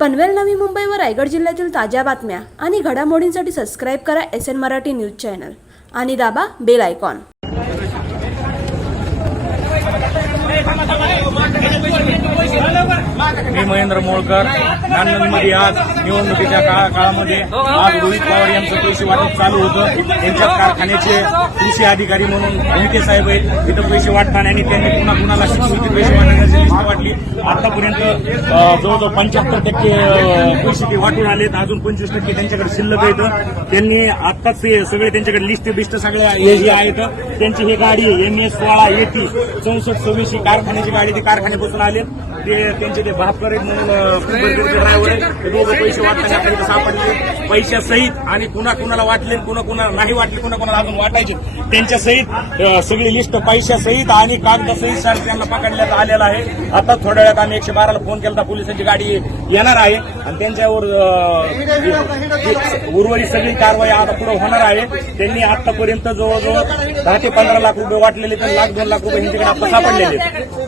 पनवेल नवी मुंबई व रायगड जिल्ह्यातील ताज्या बातम्या आणि घडामोडींसाठी सबस्क्राईब करा SN मराठी न्यूज चॅनल आणि दाबा बेल आयकॉन। मी महेंद्र मोळकर नांदेडमध्ये आज निवडणुकीच्या काळामध्ये आज रोहित पवार यांचं पैसे वाटप चालू होतं। त्यांच्या कारखान्याचे कृषी अधिकारी म्हणून भूमिके साहेब आहेत, तिथं पैसे वाटताना आणि त्यांनी पुन्हा कुणाला शिक्षित पैसे वाटण्याची लिस्ट वाटली। आतापर्यंत जवळजवळ 75% पैसे ते वाटून आलेत, अजून 25% त्यांच्याकडे शिल्लक आहेत। त्यांनी आत्ताच सगळे त्यांच्याकडे लिस्ट बिस्ट सगळ्या हे जे आहेत त्यांची ही गाडी MS16 AT 6426 कारखान्याची गाडी ती कारखान्यापासून आले ते त्यांचे ते भापकर आहेत म्हणून ड्रायव्हर आहेत, ते दोघं पैसे वाटताना आपल्याला सापडले पैशासहित आणि कुणाला वाटले कुणाला नाही वाटले कुणाला अजून वाटायचे त्यांच्या सहित सगळी लिस्ट पैशासहित आणि कागदासहित सर त्यांना पकडण्यात आलेला आहे। आता थोड्या वेळात आम्ही 112ला फोन केला, पोलिसांची गाडी येणार आहे आणि त्यांच्यावर उर्वरित सगळी कारवाई आता पुढे होणार आहे। त्यांनी आतापर्यंत जवळजवळ 10 ते 15 लाख रुपये वाटलेले, तर 1,00,000-2 लाख रुपये यांच्याकडे आता सापडलेले आहेत।